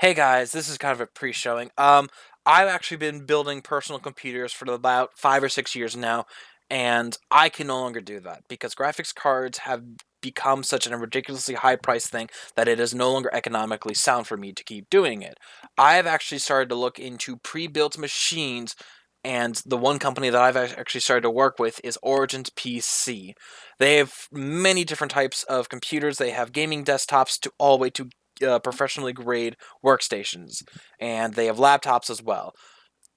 Hey guys, this is kind of a pre-showing. I've actually been building personal computers for about 5 or 6 years now, and I can no longer do that because graphics cards have become such a ridiculously high price thing that it is no longer economically sound for me to keep doing it. I have actually started to look into pre-built machines, and the one company that I've actually started to work with is Origins PC. They have many different types of computers. They have gaming desktops to all the way to professionally grade workstations, and they have laptops as well.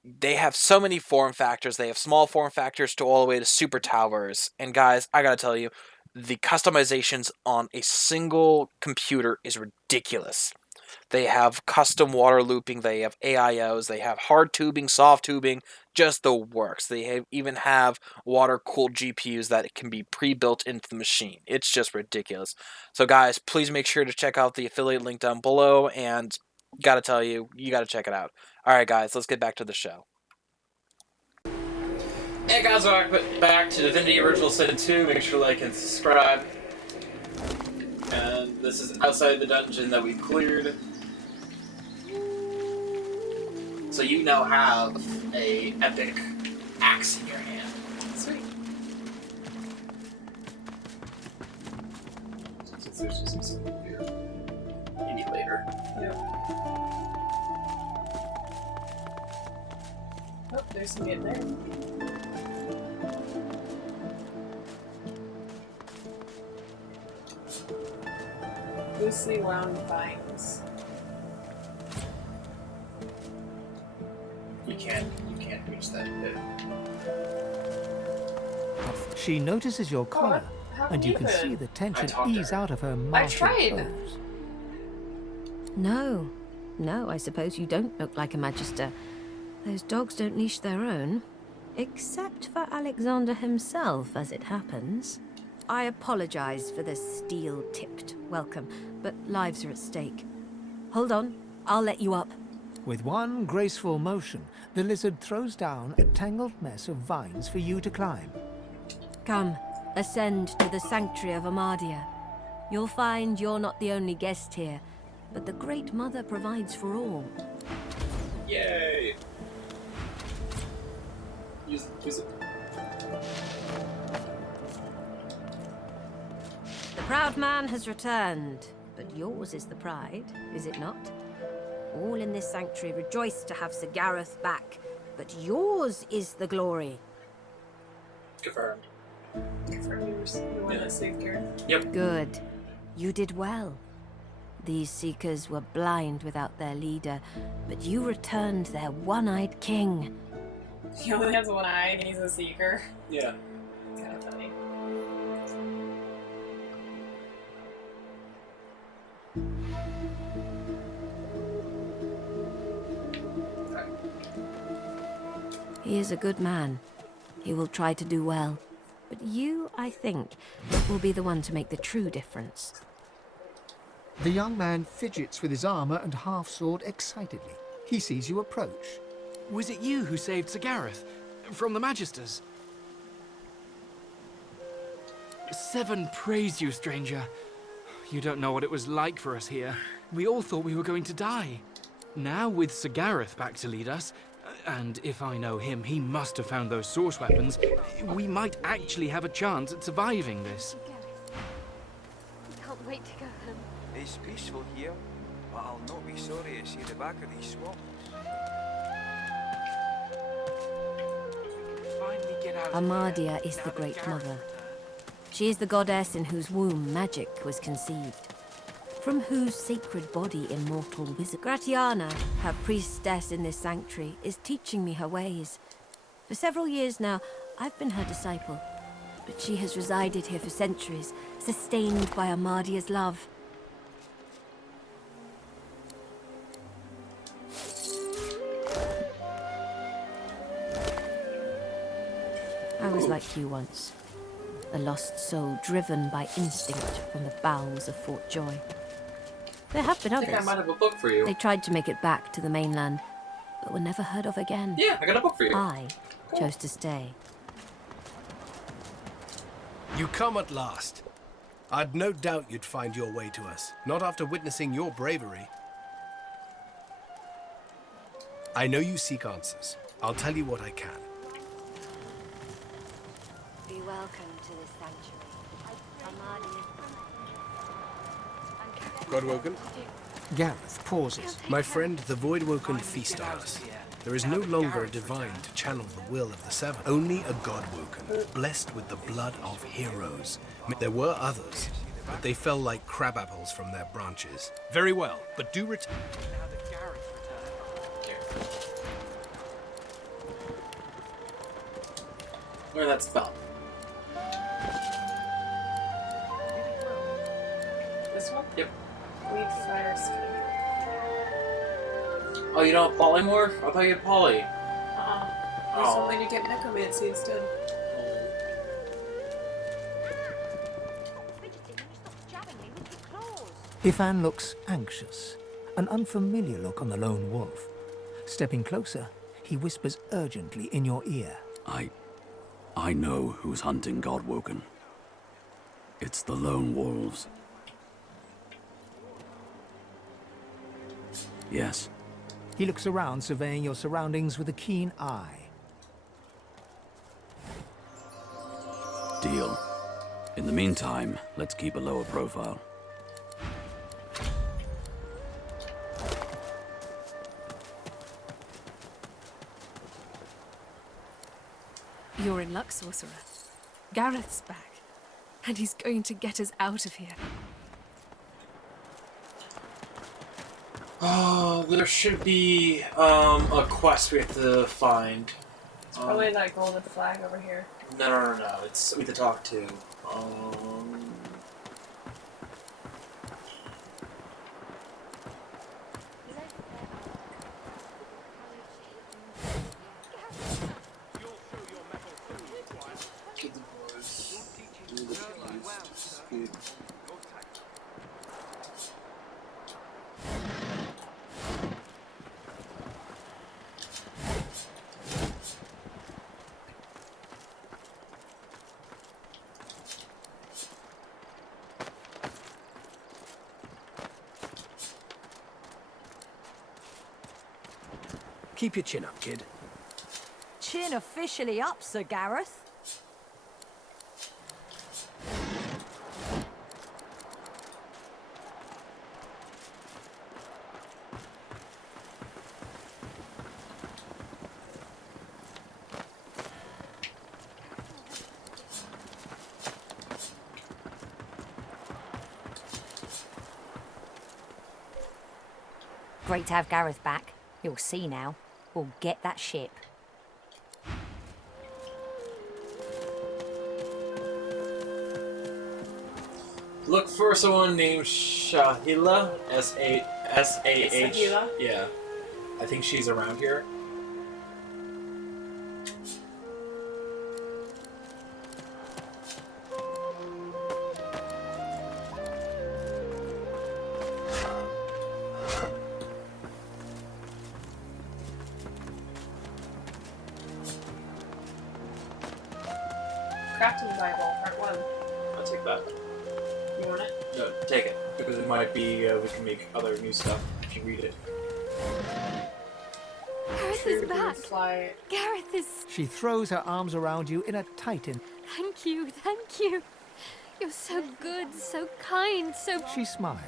They have so many form factors. They have small form factors to all the way to super towers. And guys, I gotta tell you, the customizations on a single computer is ridiculous. They have custom water looping, they have AIOs, they have hard tubing, soft tubing, just the works. Even have water cooled GPUs that can be pre built into the machine. It's just ridiculous. So, guys, please make sure to check out the affiliate link down below. And gotta tell you, you gotta check it out. Alright, guys, let's get back to the show. Hey guys, welcome back to Divinity Original Sin 2. Make sure to like and subscribe. And this is outside the dungeon that we cleared. So you now have a epic axe in your hand. Sweet. Since there's just some here. Maybe later. Yep. Oh, there's some in there. Loosely wound vines. You can't reach that bit. She notices your collar, and you can see the tension ease out of her martial pose. No, I suppose you don't look like a magister. Those dogs don't leash their own. Except for Alexander himself, as it happens. I apologize for the steel-tipped welcome, but lives are at stake. Hold on, I'll let you up. With one graceful motion, the lizard throws down a tangled mess of vines for you to climb. Come, ascend to the sanctuary of Amadia. You'll find you're not the only guest here, but the Great Mother provides for all. Yay! Use it. The proud man has returned, but yours is the pride, is it not? All in this sanctuary rejoice to have Sir Gareth back, but yours is the glory. Confirmed. Confirm you were the one that saved her. Yep. Good. You did well. These seekers were blind without their leader, but you returned their one-eyed king. He only has one eye and he's a seeker. Yeah. Kind of funny. He is a good man. He will try to do well. But you, I think, will be the one to make the true difference. The young man fidgets with his armor and half-sword excitedly. He sees you approach. Was it you who saved Sir Gareth? From the Magisters? Seven praise you, stranger. You don't know what it was like for us here. We all thought we were going to die. Now, with Sir Gareth back to lead us, and if I know him, he must have found those source weapons, we might actually have a chance at surviving this. I can't wait to go home. It's peaceful here, but I'll not be sorry to see the back of these swamps. Finally get out. Amadia is the Great Mother. She is the goddess in whose womb magic was conceived, from whose sacred body immortal wizard. Gratiana, her priestess in this sanctuary, is teaching me her ways. For several years now, I've been her disciple, but she has resided here for centuries, sustained by Amadia's love. I was like you once. A lost soul driven by instinct from the bowels of Fort Joy. There have been I think I others. might have a book for you. They tried to make it back to the mainland, but were never heard of again. Yeah, I got a book for you. I chose to stay. You come at last. I'd no doubt you'd find your way to us, not after witnessing your bravery. I know you seek answers. I'll tell you what I can. Be welcome to this sanctuary. Godwoken? Gareth pauses. My friend, the Voidwoken feast on us. There is no longer a divine to channel the will of the Seven. Only a Godwoken, blessed with the blood of heroes. There were others, but they fell like crab apples from their branches. Very well, but do return. Where that spell? This one? Yep. Weed fire skin. Oh, you don't have polymorph? I thought you had poly. There's Oh. something to get necromancy instead. Ifan looks anxious, an unfamiliar look on the lone wolf. Stepping closer, he whispers urgently in your ear. I know who's hunting Godwoken. It's the lone wolves. Yes. He looks around, surveying your surroundings with a keen eye. Deal. In the meantime, let's keep a lower profile. You're in luck, sorcerer. Gareth's back, and he's going to get us out of here. Oh, there should be a quest we have to find. It's probably that golden flag over here. No. It's we have to talk to. Keep your chin up, kid. Chin officially up, Sir Gareth. Great to have Gareth back. You'll see now. We'll get that ship. Look for someone named Shahila. S-A-H. Sahila? Yeah. I think she's around here. Crafting Bible, part 1. I'll take that. You want it? No, take it. Because it might be, we can make other new stuff if you read it. Gareth is back. Fly. Gareth is... She throws her arms around you in a tight embrace. Thank you, thank you. You're so good, so kind, so... She smiles.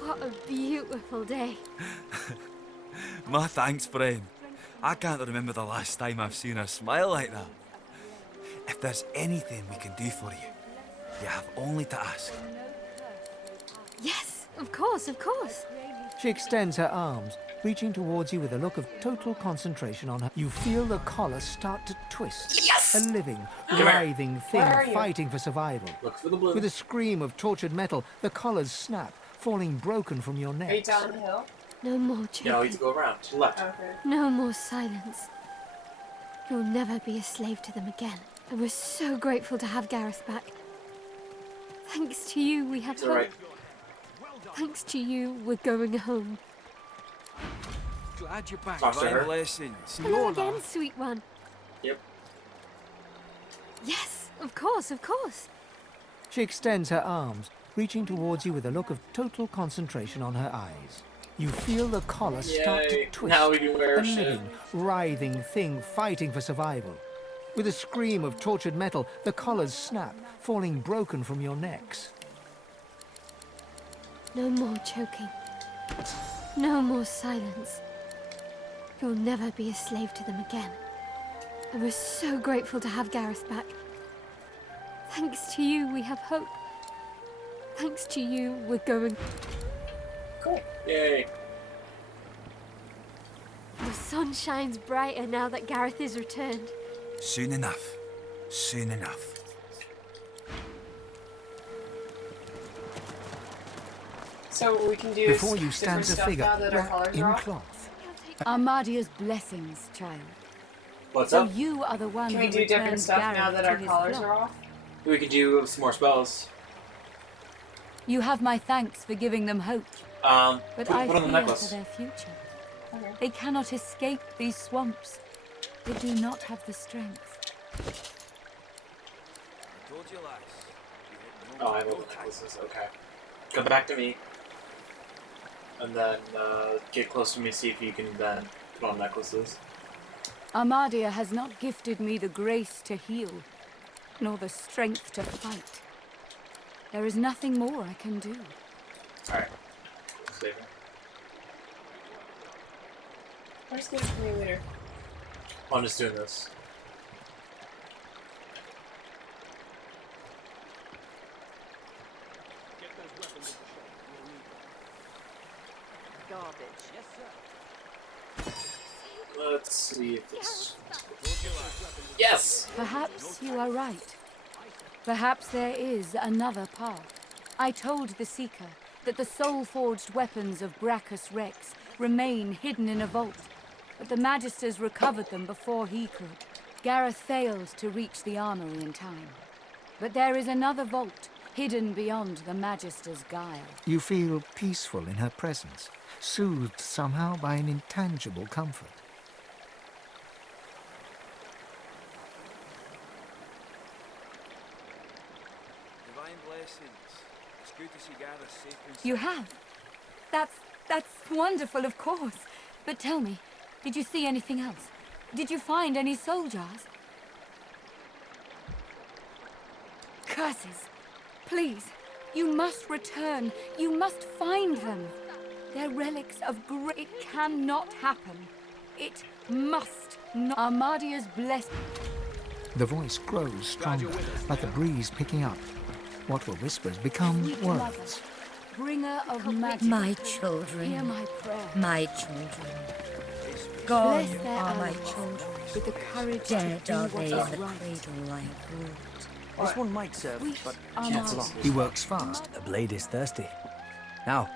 What a beautiful day. My thanks, friend. I can't remember the last time I've seen her smile like that. If there's anything we can do for you, you have only to ask. Yes, of course, of course. She extends her arms, reaching towards you with a look of total concentration on her. You feel the collar start to twist. Yes! A living, here. writhing thing Where are you? fighting for survival. Look for the blue. With a scream of tortured metal, the collars snap, falling broken from your neck. Are you down the hill? No more Yeah, we choking. have to go around. To the left. Okay. No more silence. You'll never be a slave to them again. And we're so grateful to have Gareth back. Thanks to you, we have It's hope. alright. Thanks to you, we're going home. Glad you're back. Talk to her. Blessing. Hello again, sweet one. Yep. Yes, of course, of course. She extends her arms, reaching towards you with a look of total concentration on her eyes. You feel the collar start to Yay. twist. Now we can wear a shit. living, writhing thing fighting for survival. With a scream of tortured metal, the collars snap, falling broken from your necks. No more choking. No more silence. You'll never be a slave to them again. And we're so grateful to have Gareth back. Thanks to you, we have hope. Thanks to you, we're going... Cool. Yay. The sun shines brighter now that Gareth is returned. Soon enough. Soon enough. So we can do Before you different stands a stuff figure now that our wrapped colors in are off. cloth. Armadia's blessings, child. What's So up? you are the one Can we who do different returned stuff now Gareth that to our his colors flock. are off? We could do some more spells. You have my thanks for giving them hope, but put I on the fear necklace. for their future. Okay. They cannot escape these swamps. They do not have the strength. Told you, lass. Oh, I have all the necklaces. Okay. Come back to me. And then get close to me, see if you can then put on necklaces. Armadia has not gifted me the grace to heal, nor the strength to fight. There is nothing more I can do. Alright. Save it. Where's the for me later? I'm just doing this. Let's see if this... Yes! Perhaps you are right. Perhaps there is another path. I told the Seeker that the soul-forged weapons of Brachus Rex remain hidden in a vault, but the Magisters recovered them before he could. Gareth failed to reach the armory in time. But there is another vault, hidden beyond the Magister's guile. You feel peaceful in her presence, soothed somehow by an intangible comfort. Divine blessings. It's good to see Gareth safe and You have? That's wonderful, of course. But tell me, did you see anything else? Did you find any soul jars? Curses! Please, you must return. You must find them. They're relics of great... It cannot happen. It must not... Armadia's blessed... The voice grows stronger, like a breeze picking up. What were whispers become Sweet mother, words. bringer of magic. My children, Hear my prayer. my children. Gone Bless their are my animals children. with the courage Dead to do are what they is in the right. cradle I have ruled. This one might serve, Sweet but Armada. not long. He works fast. The blade is thirsty. Now,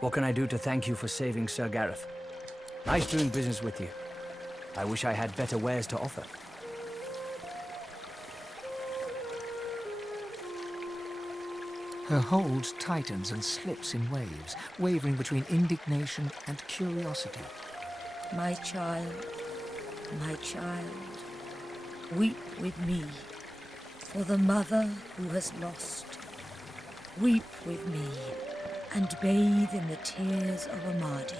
what can I do to thank you for saving Sir Gareth? Nice doing business with you. I wish I had better wares to offer. Her hold tightens and slips in waves, wavering between indignation and curiosity. My child, weep with me for the mother who has lost. Weep with me and bathe in the tears of Armadia.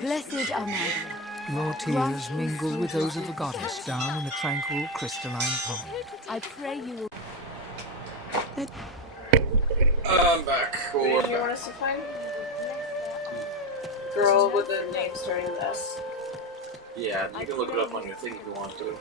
Blessed Armadia. Your tears mingle with those of the goddess down in the tranquil crystalline pond. I pray you will... I'm back. Who We're do you want back. us to find? Girl with the name starting with S. Yeah, you can look it up on your thing if you want to.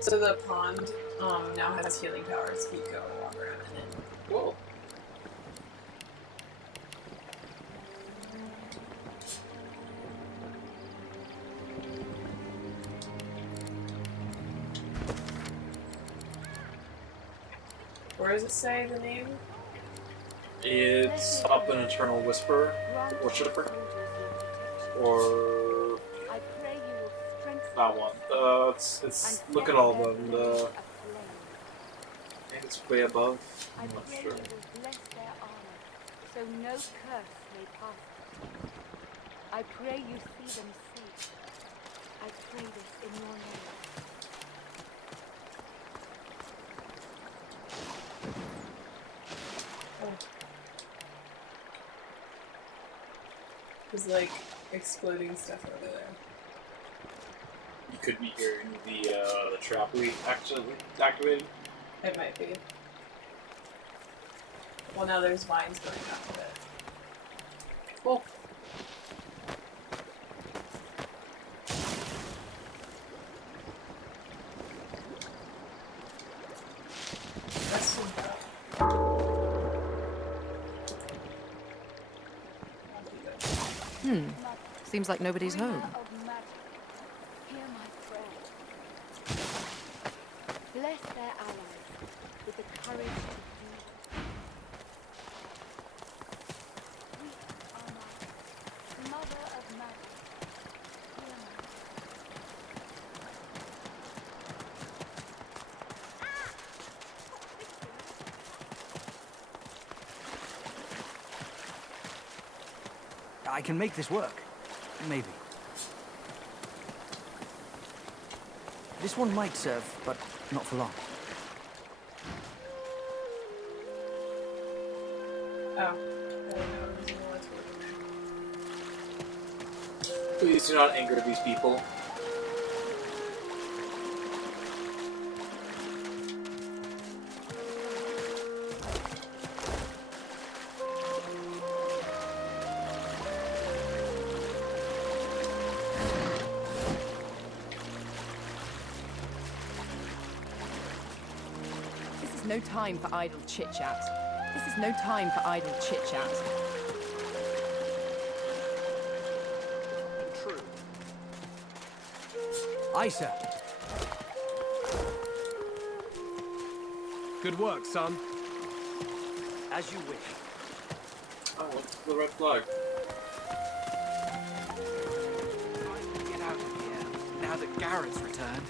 So the pond now has healing powers. Keep going walk around in it. Cool. Where does it say the name? It's up an Eternal Whisper, Worshipper, or that one. It's look at all of them. I think it's way above. I'm not sure. So no curse may pass them. I pray you see them safe. I pray this in your name. There's like exploding stuff over there. You could be hearing the trap we activated. It might be. Well, now there's vines going off of it. Cool. That's so bad. Seems like nobody's home. Hear my prayer. Bless their allies with the courage to do. Sweet are my mother of magic. Hear my I can make this work. Maybe. This one might serve, but not for long. Oh. I didn't know there was more to it. Please do not anger these people. This is no time for idle chit-chat. This is no time for idle chit-chat. True. Aye, sir. Good work, son. As you wish. Oh, what's the red flag? Get out of here, now that Garrett's returned.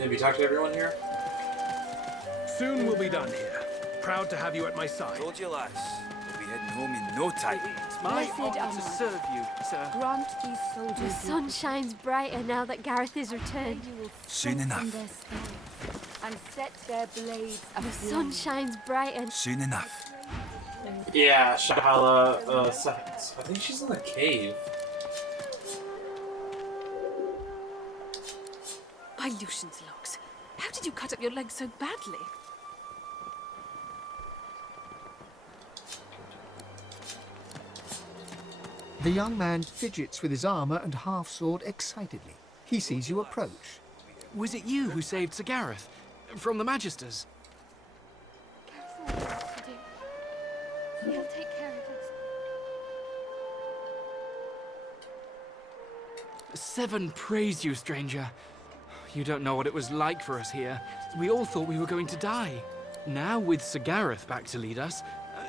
Have you talked to everyone here? Soon we'll be done here. Proud to have you at my side. Told you, lass. We'll be heading home in no time. It's my Blessed honor to Ahmad. serve you, sir. Grant these The soldiers sun shines brighter now that Gareth is returned. Soon enough. their spirits and set their blades The ablaze. sun shines brighter. Soon enough. Yeah, Shahala. I think she's in the cave. By Lucian's locks. How did you cut up your leg so badly? The young man fidgets with his armor and half-sword excitedly. He sees you approach. Was it you who saved Sir Gareth? From the Magisters? Gareth knows what to do. He'll take care of us. Seven praise you, stranger. You don't know what it was like for us here. We all thought we were going to die. Now with Sir Gareth back to lead us,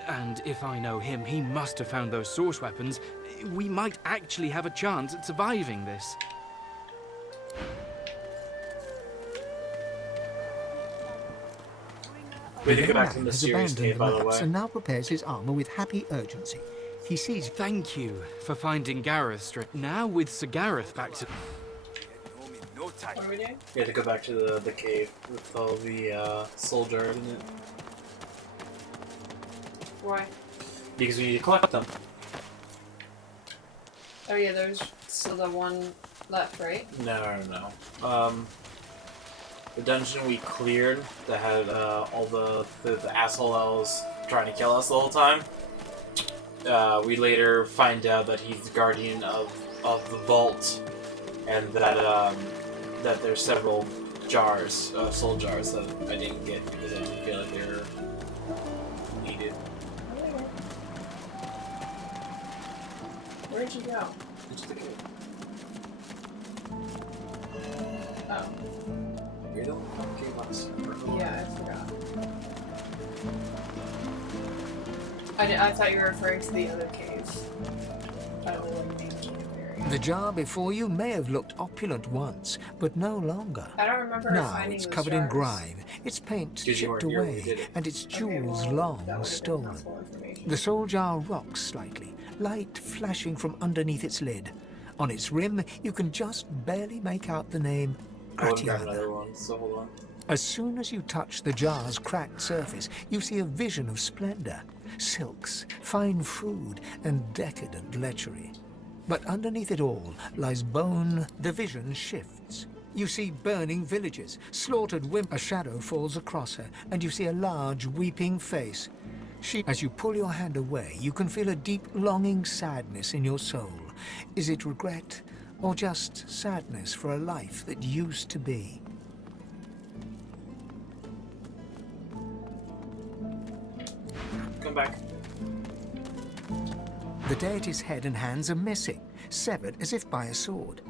and if I know him, he must have found those source weapons, we might actually have a chance at surviving this. We The need to go young back to the man has mysterious abandoned cave, the by the maps way. and now prepares his armor with happy urgency. He sees you. Thank you for finding Gareth. Now with Sir Gareth back to... Home in no time. What are we doing? We have to go back to the cave with all the soul jars in it. Why? Because we need to collect them. Oh yeah, there's still the one left, right? No. The dungeon we cleared that had all the asshole elves trying to kill us the whole time. We later find out that he's the guardian of the vault, and that that there's several jars, soul jars that I didn't get because I didn't feel like they were needed. Where'd you go? Into the cave. Oh. You're the one who gave us. Yeah, I forgot. I thought you were referring to the other cave. That only like main cave area. The jar before you may have looked opulent once, but no longer. I don't remember Now finding it's those covered in jars. grime, its paint chipped away, and its jewels long stolen. The soul jar rocks slightly, light flashing from underneath its lid. On its rim, you can just barely make out the name Gratiana. Another one, so hold on. As soon as you touch the jar's cracked surface, you see a vision of splendor, silks, fine food, and decadent lechery. But underneath it all lies bone. The vision shifts. You see burning villages, slaughtered women. A shadow falls across her, and you see a large, weeping face. As you pull your hand away, you can feel a deep, longing sadness in your soul. Is it regret, or just sadness for a life that used to be? Come back. The deity's head and hands are missing, severed as if by a sword.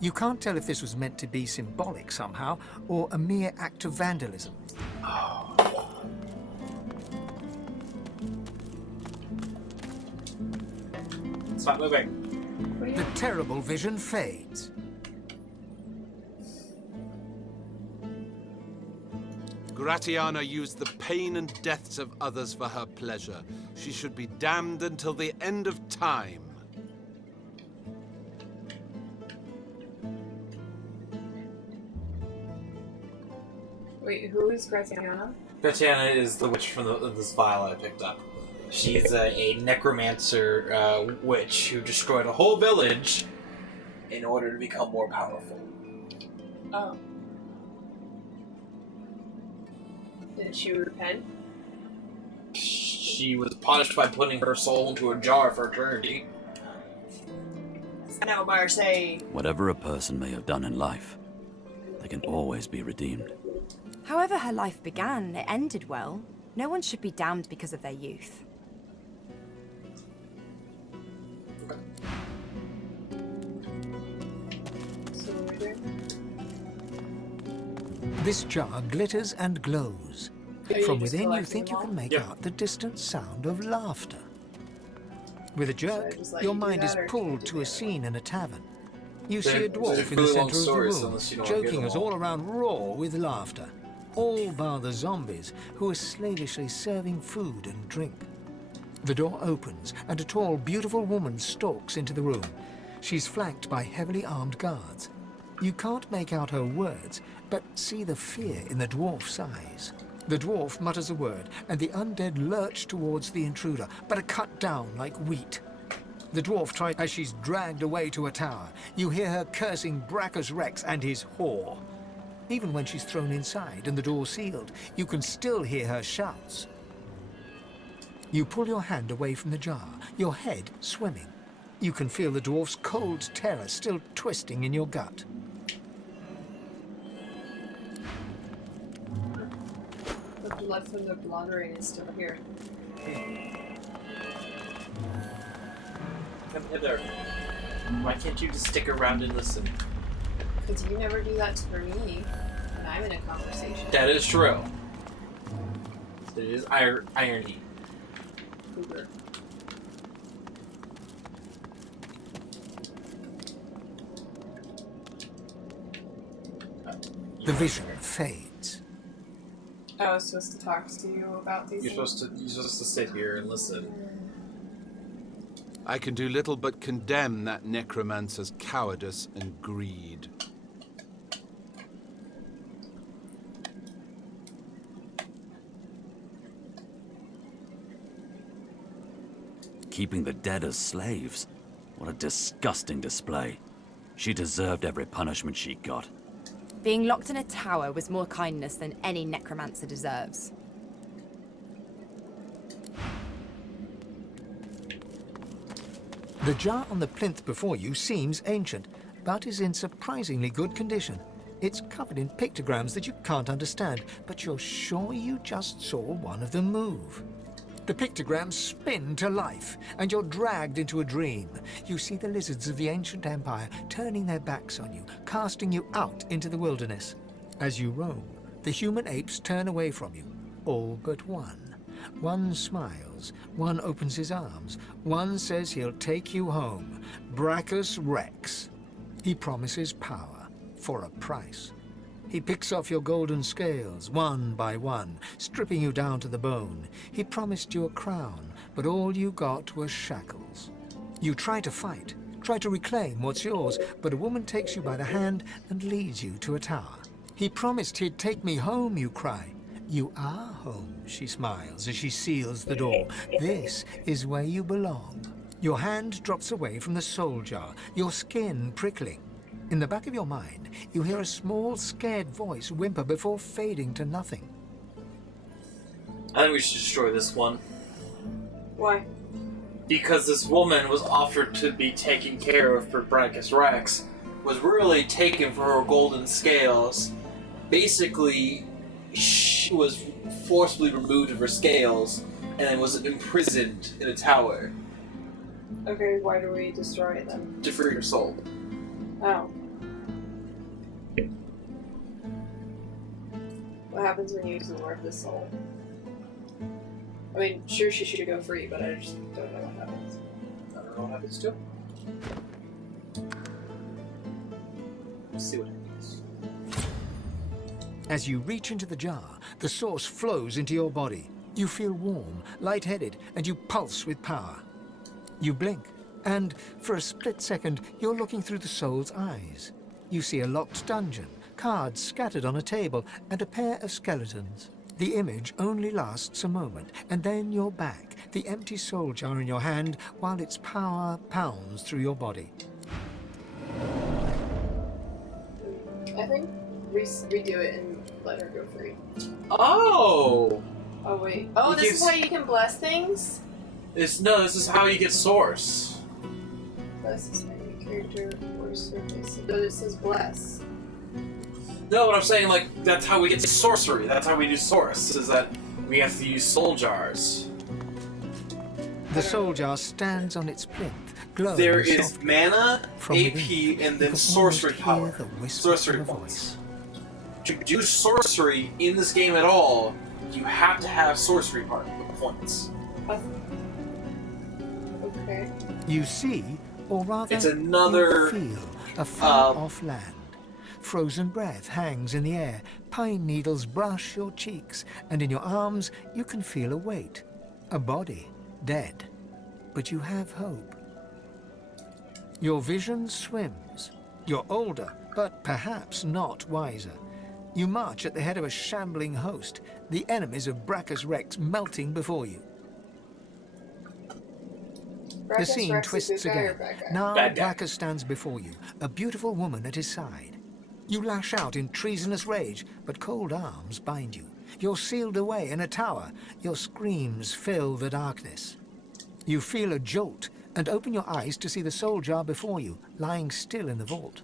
You can't tell if this was meant to be symbolic somehow, or a mere act of vandalism. Stop moving. The terrible vision fades. Gratiana used the pain and deaths of others for her pleasure. She should be damned until the end of time. Wait, who is Gratiana? Gratiana is the witch from this vial I picked up. She's a necromancer witch who destroyed a whole village in order to become more powerful. Oh. Did she repent? She was punished by putting her soul into a jar for eternity. No mercy. Whatever a person may have done in life, they can always be redeemed. However her life began, it ended well. No one should be damned because of their youth. So what are we doing? This jar glitters and glows. Are you From just within, you collecting think them you can all? make Yep. out the distant sound of laughter. With a Should I jerk, just let your you do mind that, is or can pulled you do to a the scene in a tavern. You They're- see a dwarf they're in the really center long of the stories, room, unless you don't wanna joking get us them all. all around raw with laughter. All bar the zombies, who are slavishly serving food and drink. The door opens, and a tall, beautiful woman stalks into the room. She's flanked by heavily armed guards. You can't make out her words, but see the fear in the dwarf's eyes. The dwarf mutters a word, and the undead lurch towards the intruder, but are cut down like wheat. The dwarf tries as she's dragged away to a tower. You hear her cursing Brachus Rex and his whore. Even when she's thrown inside and the door sealed, you can still hear her shouts. You pull your hand away from the jar, your head swimming. You can feel the dwarf's cold terror still twisting in your gut. The blood from the blood rain is still here. Come hither. Why can't you just stick around and listen? Because you never do that for me when I'm in a conversation. That is true. It is irony. Cougar. The vision fades. I was supposed to talk to you about these You're things. supposed to sit here and listen. I can do little but condemn that necromancer's cowardice and greed. Keeping the dead as slaves? What a disgusting display. She deserved every punishment she got. Being locked in a tower was more kindness than any necromancer deserves. The jar on the plinth before you seems ancient, but is in surprisingly good condition. It's covered in pictograms that you can't understand, but you're sure you just saw one of them move. The pictograms spin to life, and you're dragged into a dream. You see the lizards of the ancient empire turning their backs on you, casting you out into the wilderness. As you roam, the human apes turn away from you, all but one. One smiles, one opens his arms, one says he'll take you home. Brachus Rex. He promises power for a price. He picks off your golden scales, one by one, stripping you down to the bone. He promised you a crown, but all you got was shackles. You try to fight, try to reclaim what's yours, but a woman takes you by the hand and leads you to a tower. He promised he'd take me home, you cry. You are home, she smiles as she seals the door. This is where you belong. Your hand drops away from the soul jar, your skin prickling. In the back of your mind, you hear a small, scared voice whimper before fading to nothing. I think we should destroy this one. Why? Because this woman was offered to be taken care of for Brachus Rex, was really taken for her golden scales. Basically, she was forcibly removed of her scales and then was imprisoned in a tower. Okay, why do we destroy it then? To free her soul. Oh. What happens when you use the word the soul? I mean, sure she should go free, but I just don't know what happens. I don't know what happens to her. Let's see what happens. As you reach into the jar, the source flows into your body. You feel warm, lightheaded, and you pulse with power. You blink, and for a split second, you're looking through the soul's eyes. You see a locked dungeon, cards scattered on a table, and a pair of skeletons. The image only lasts a moment, and then you're back, the empty soul jar in your hand, while its power pounds through your body. I think redo it and let her go free. Oh! Oh wait. Oh, this is how you can bless things? This is how you get source. Bless is enemy character or surface. No, this says bless. No, but I'm saying, like, that's how we get sorcery. That's how we do source, is that we have to use soul jars. The soul jar stands on its plinth, glowing There is softly. mana, From AP, within, and you then can sorcery almost power. hear the whisper Sorcery of a points. To do sorcery in this game at all, you have to have sorcery points. Okay. You see, or rather, It's another, you feel a far-off land. Frozen breath hangs in the air, pine needles brush your cheeks, and in your arms you can feel a weight. A body, dead. But you have hope. Your vision swims. You're older, but perhaps not wiser. You march at the head of a shambling host, the enemies of Brachus Rex melting before you. The scene twists again. Now Brachus stands before you, a beautiful woman at his side. You lash out in treasonous rage, but cold arms bind you. You're sealed away in a tower. Your screams fill the darkness. You feel a jolt and open your eyes to see the soul jar before you, lying still in the vault.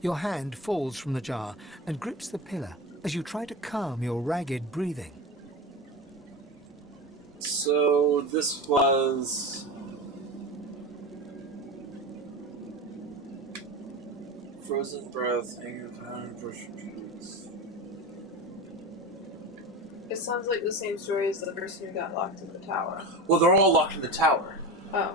Your hand falls from the jar and grips the pillar as you try to calm your ragged breathing. So this was frozen breath, hanging around, brushing trees. It sounds like the same story as the person who got locked in the tower. Well, they're all locked in the tower. Oh.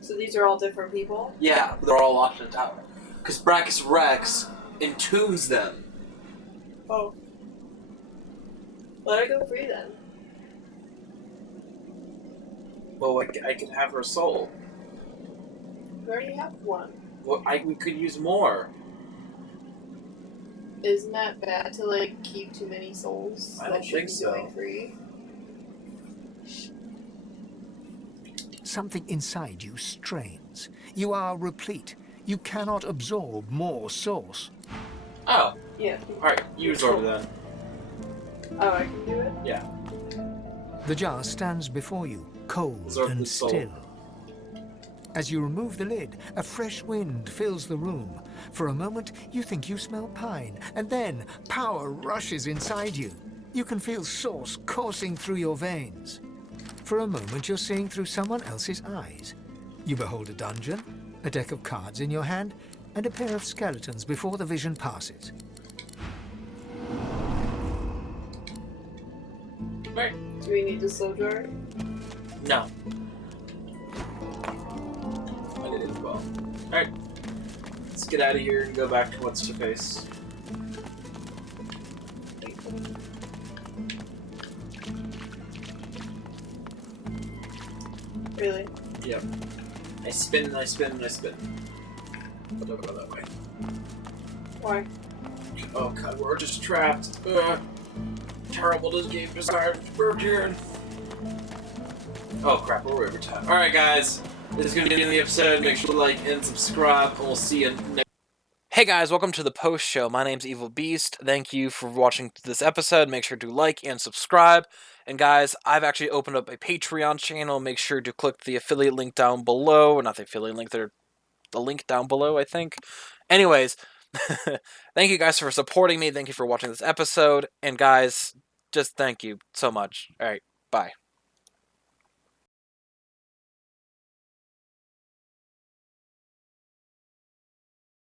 So these are all different people? Yeah, they're all locked in the tower. Because Brachus Rex entombs them. Oh. Let her go free then. Well, I could have her soul. We already have one. Well, we could use more. Isn't that bad to, like, keep too many souls? I don't think so. Going free? Something inside you strains. You are replete. You cannot absorb more source. Oh. Yeah. Alright, you absorb it then. Oh, I can do it? Yeah. The jar stands before you, cold Absorb and the soul. still. As you remove the lid, a fresh wind fills the room. For a moment, you think you smell pine, and then power rushes inside you. You can feel source coursing through your veins. For a moment, you're seeing through someone else's eyes. You behold a dungeon, a deck of cards in your hand, and a pair of skeletons before the vision passes. Right. Do we need to slow jar? No. I did it as well. Alright. Let's get out of here and go back to what's to face. Really? Yep. I spin and I spin and I spin. But don't go that way. Why? Oh god, we're just trapped. Terrible, this game is hard. We're here. Oh crap, we're over time. Alright guys, this is going to be the end of the episode. Make sure to like and subscribe, and we'll see you next. Hey guys, welcome to the post show. My name's Evil Beast. Thank you for watching this episode. Make sure to like and subscribe. And guys, I've actually opened up a Patreon channel. Make sure to click the affiliate link down below. Or not the affiliate link, the link down below, I think. Anyways, thank you guys for supporting me. Thank you for watching this episode. And guys, just thank you so much. Alright, bye.